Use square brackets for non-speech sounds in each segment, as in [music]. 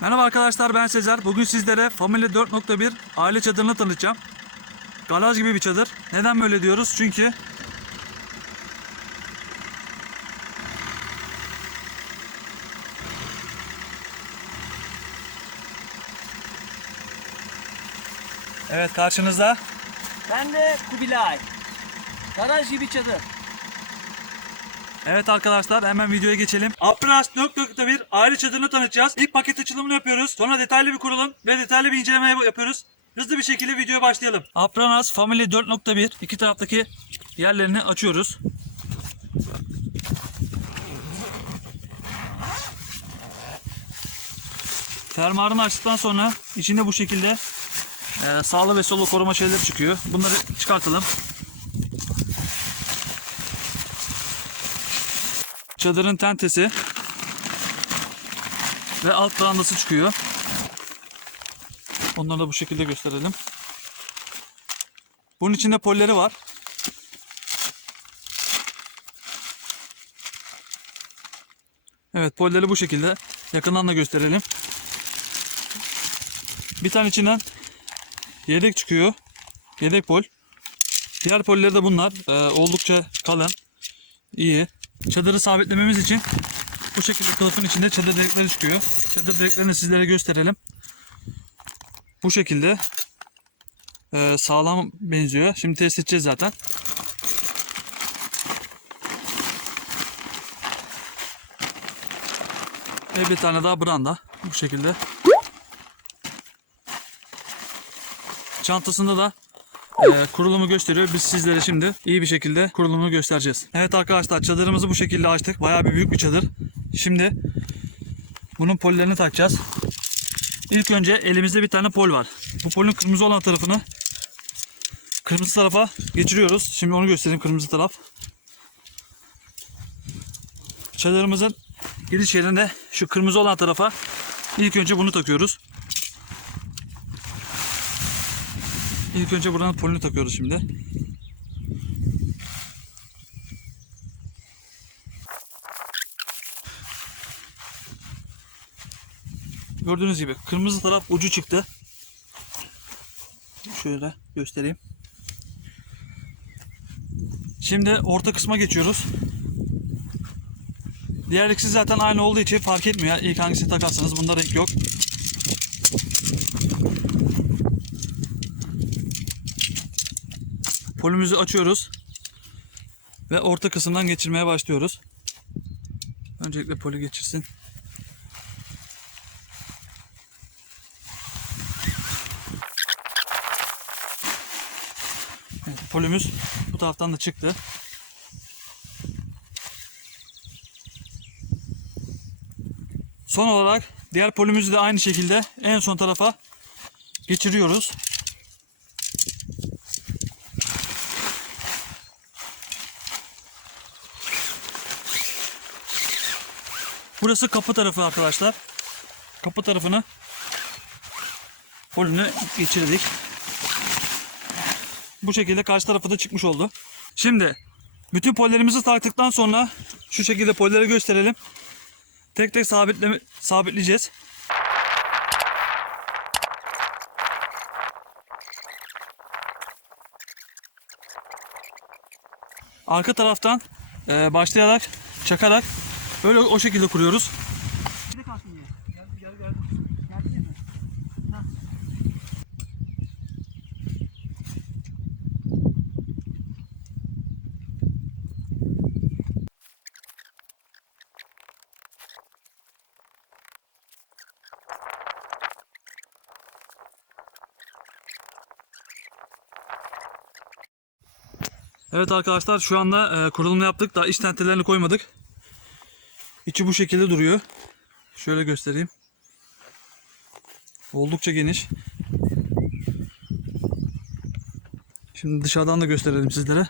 Merhaba arkadaşlar ben Sezer. Bugün sizlere Family 4.1 aile çadırını tanıtacağım. Garaj gibi bir çadır. Neden böyle diyoruz? Çünkü Evet karşınızda Ben de Kubilay. Garaj gibi çadır. Evet arkadaşlar hemen videoya geçelim. Apras 4.1 aile çadırını tanıtacağız. İlk paket açılımını yapıyoruz. Sonra detaylı bir kurulum ve detaylı bir inceleme yapıyoruz. Hızlı bir şekilde videoya başlayalım. Apranas Family 4.1 iki taraftaki yerlerini açıyoruz. Fermuarını açtıktan sonra içinde bu şekilde e, sağlı ve solu koruma şeyleri çıkıyor. Bunları çıkartalım. Çadırın tentesi ve alt brandası çıkıyor. Onları da bu şekilde gösterelim. Bunun içinde polleri var. Evet polleri bu şekilde. Yakından da gösterelim. Bir tane içinden yedek çıkıyor. Yedek pol. Diğer polleri de bunlar. Ee, oldukça kalın. iyi. Çadırı sabitlememiz için bu şekilde kılıfın içinde çadır direkleri çıkıyor. Çadır direklerini sizlere gösterelim. Bu şekilde ee, sağlam benziyor. Şimdi test edeceğiz zaten. Ve bir tane daha branda bu şekilde. Çantasında da e, kurulumu gösteriyor. Biz sizlere şimdi iyi bir şekilde kurulumunu göstereceğiz. Evet arkadaşlar çadırımızı bu şekilde açtık. Bayağı bir büyük bir çadır. Şimdi bunun pollerini takacağız. İlk önce elimizde bir tane pol var. Bu polün kırmızı olan tarafını kırmızı tarafa geçiriyoruz. Şimdi onu göstereyim kırmızı taraf. Çadırımızın giriş yerinde şu kırmızı olan tarafa ilk önce bunu takıyoruz. İlk önce buranın polini takıyoruz şimdi. Gördüğünüz gibi kırmızı taraf ucu çıktı. Şöyle göstereyim. Şimdi orta kısma geçiyoruz. Diğer ikisi zaten aynı olduğu için fark etmiyor. İlk hangisini takarsanız bunda renk yok. Polümüzü açıyoruz. Ve orta kısımdan geçirmeye başlıyoruz. Öncelikle poli geçirsin. Evet, polümüz bu taraftan da çıktı. Son olarak diğer polümüzü de aynı şekilde en son tarafa geçiriyoruz. Burası kapı tarafı arkadaşlar. Kapı tarafını polünü geçirdik. Bu şekilde karşı tarafı da çıkmış oldu. Şimdi bütün pollerimizi taktıktan sonra şu şekilde polleri gösterelim. Tek tek sabitleme, sabitleyeceğiz. Arka taraftan e, başlayarak çakarak böyle o şekilde kuruyoruz. Evet arkadaşlar şu anda e, kurulumunu yaptık. Daha iç tentelerini koymadık. İçi bu şekilde duruyor. Şöyle göstereyim. Oldukça geniş. Şimdi dışarıdan da gösterelim sizlere.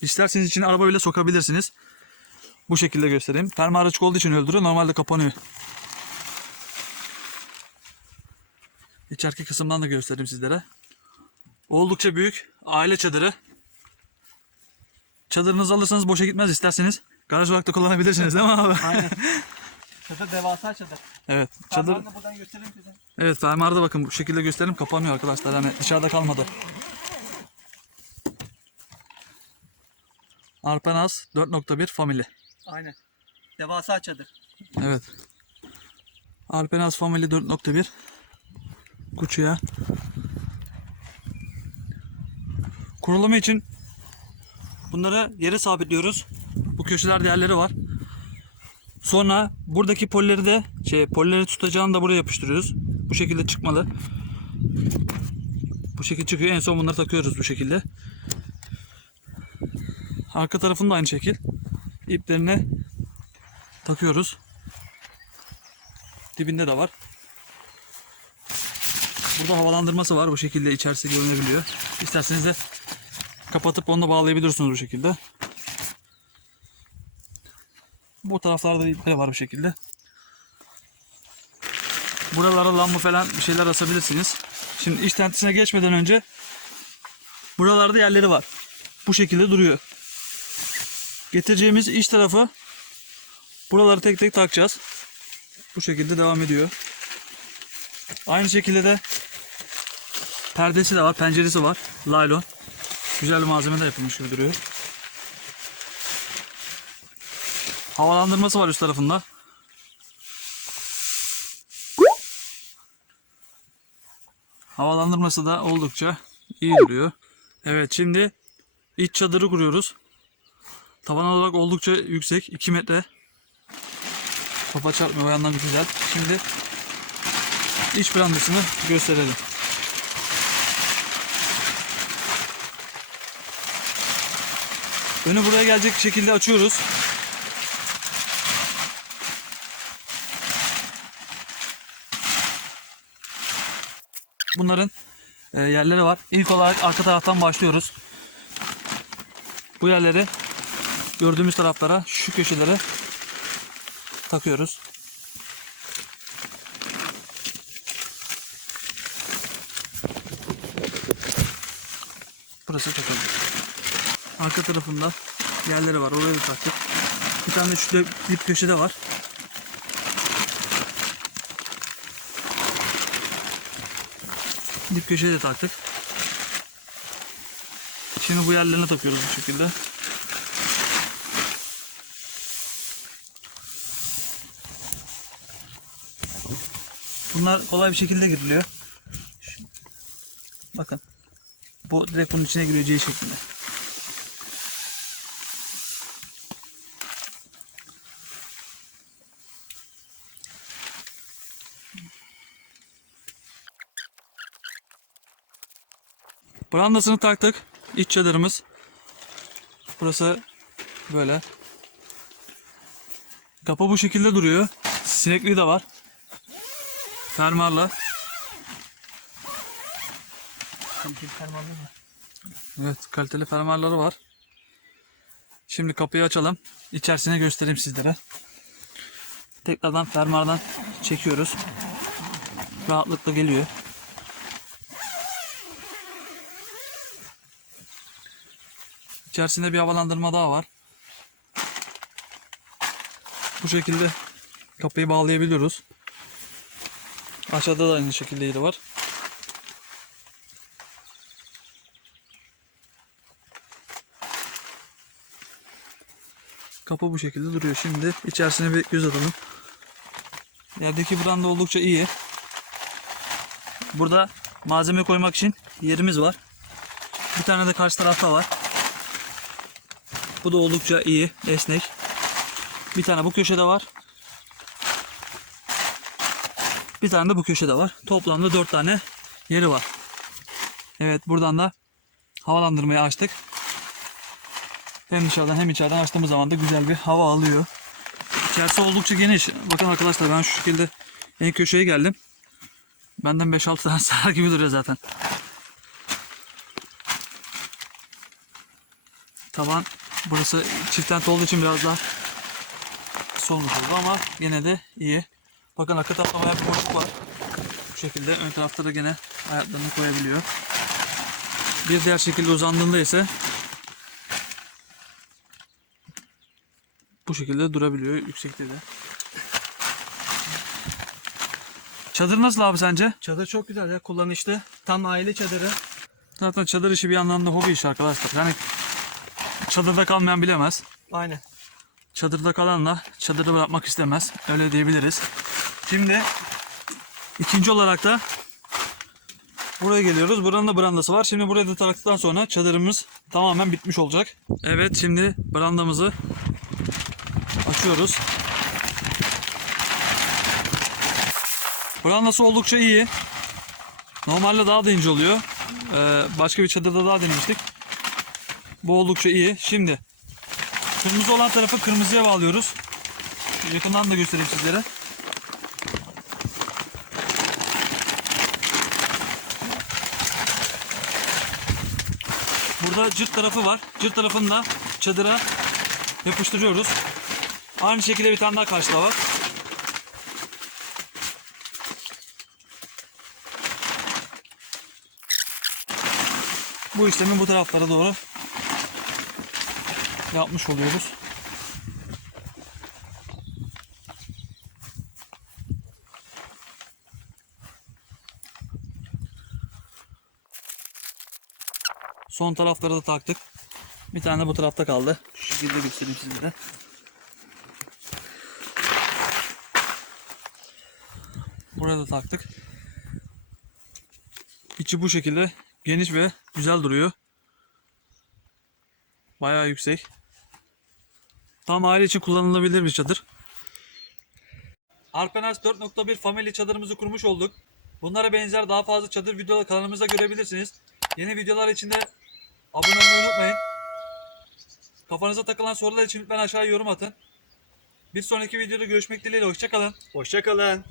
İsterseniz içine araba bile sokabilirsiniz. Bu şekilde göstereyim. Fermuar açık olduğu için öldürüyor. Normalde kapanıyor. İçeriki kısımdan da göstereyim sizlere. Oldukça büyük. Aile çadırı. Çadırınızı alırsanız boşa gitmez isterseniz. Garaj olarak da kullanabilirsiniz değil mi abi? Aynen. [laughs] Çadır devasa çadır. Evet. Çadır Parmağını buradan göstereyim size. Evet fermuarda bakın bu şekilde gösterim kapanmıyor arkadaşlar. Hani dışarıda kalmadı. Arpenaz 4.1 Family. Aynen. Devasa çadır. Evet. Arpenaz Family 4.1 Kuçuya. Kurulama için bunları yere sabitliyoruz. Köşelerde yerleri var. Sonra buradaki polleri de şey polleri tutacağını da buraya yapıştırıyoruz. Bu şekilde çıkmalı. Bu şekilde çıkıyor. En son bunları takıyoruz bu şekilde. Arka tarafını da aynı şekil. İplerine takıyoruz. Dibinde de var. Burada havalandırması var. Bu şekilde içerisi görünebiliyor. İsterseniz de kapatıp onu da bağlayabilirsiniz bu şekilde. Bu taraflarda da ipleri var bu şekilde. Buralara lamba falan bir şeyler asabilirsiniz. Şimdi iç tentisine geçmeden önce buralarda yerleri var. Bu şekilde duruyor. Getireceğimiz iç tarafı buraları tek tek takacağız. Bu şekilde devam ediyor. Aynı şekilde de perdesi de var, penceresi var. Laylon. Güzel bir malzeme de yapılmış gibi duruyor. Havalandırması var üst tarafında. Havalandırması da oldukça iyi duruyor. Evet şimdi iç çadırı kuruyoruz. Tavan olarak oldukça yüksek. 2 metre. Kafa çarpmıyor. O yandan güzel. Şimdi iç brandasını gösterelim. Önü buraya gelecek şekilde açıyoruz. Bunların e, yerleri var. İlk olarak arka taraftan başlıyoruz. Bu yerleri gördüğümüz taraflara, şu köşelere takıyoruz. Burası takıldı. Arka tarafında yerleri var. Oraya da taktık. Bir tane şu dip köşede var. Dip köşeye de taktık. Şimdi bu yerlerine takıyoruz bu şekilde. Bunlar kolay bir şekilde giriliyor. Bakın. Bu direkt bunun içine giriyor C şeklinde. Brandasını taktık. İç çadırımız. Burası böyle. Kapı bu şekilde duruyor. Sinekliği de var. Fermuarla. Evet kaliteli fermuarları var. Şimdi kapıyı açalım. İçerisine göstereyim sizlere. Tekrardan fermuardan çekiyoruz. Rahatlıkla geliyor. İçerisinde bir havalandırma daha var. Bu şekilde kapıyı bağlayabiliyoruz. Aşağıda da aynı şekilde yeri var. Kapı bu şekilde duruyor. Şimdi içerisine bir göz atalım. Yerdeki branda oldukça iyi. Burada malzeme koymak için yerimiz var. Bir tane de karşı tarafta var. Bu da oldukça iyi, esnek. Bir tane bu köşede var. Bir tane de bu köşede var. Toplamda 4 tane yeri var. Evet buradan da havalandırmayı açtık. Hem dışarıdan hem içeriden açtığımız zaman da güzel bir hava alıyor. İçerisi oldukça geniş. Bakın arkadaşlar ben şu şekilde en köşeye geldim. Benden 5-6 tane [laughs] sığar gibi duruyor zaten. Tavan burası çift tent olduğu için biraz daha solmuş oldu ama yine de iyi. Bakın arka tarafta bayağı bir boşluk var. Bu şekilde ön tarafta da gene ayaklarını koyabiliyor. Bir diğer şekilde uzandığında ise bu şekilde durabiliyor yüksekte de. Çadır nasıl abi sence? Çadır çok güzel ya kullanışlı. Tam aile çadırı. Zaten çadır işi bir yandan da hobi işi arkadaşlar. Yani çadırda kalmayan bilemez. Aynen. Çadırda kalanla çadırı bırakmak istemez. Öyle diyebiliriz. Şimdi ikinci olarak da buraya geliyoruz. Buranın da brandası var. Şimdi burayı da taktıktan sonra çadırımız tamamen bitmiş olacak. Evet şimdi brandamızı açıyoruz. Brandası oldukça iyi. Normalde daha da ince oluyor. Ee, başka bir çadırda daha denemiştik. Bu oldukça iyi. Şimdi Kırmızı olan tarafı kırmızıya bağlıyoruz. Yakından da göstereyim sizlere. Burada cırt tarafı var. Cırt tarafını da çadıra yapıştırıyoruz. Aynı şekilde bir tane daha karşıda var. Bu işlemi bu taraflara doğru yapmış oluyoruz. Son tarafları da taktık. Bir tane bu tarafta kaldı. Şu şekilde göstereyim sizlere. Buraya da taktık. İçi bu şekilde geniş ve güzel duruyor. Bayağı yüksek. Tam aile için kullanılabilir bir çadır. Arpenas 4.1 Family çadırımızı kurmuş olduk. Bunlara benzer daha fazla çadır videoları kanalımızda görebilirsiniz. Yeni videolar için de abone olmayı unutmayın. Kafanıza takılan sorular için lütfen aşağıya yorum atın. Bir sonraki videoda görüşmek dileğiyle hoşçakalın. Hoşçakalın.